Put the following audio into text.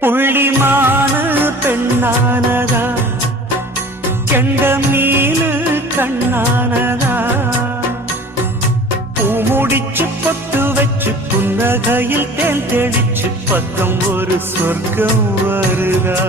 புள்ளிமானு பெண்ணானதா, கெண்ட மீனு கண்ணானதா, பூமுடிச்சு பொட்டு வச்சு புன்னகையில் தேன் தெளிச்சு பக்கம் ஒரு சொர்க்கம் வருதா.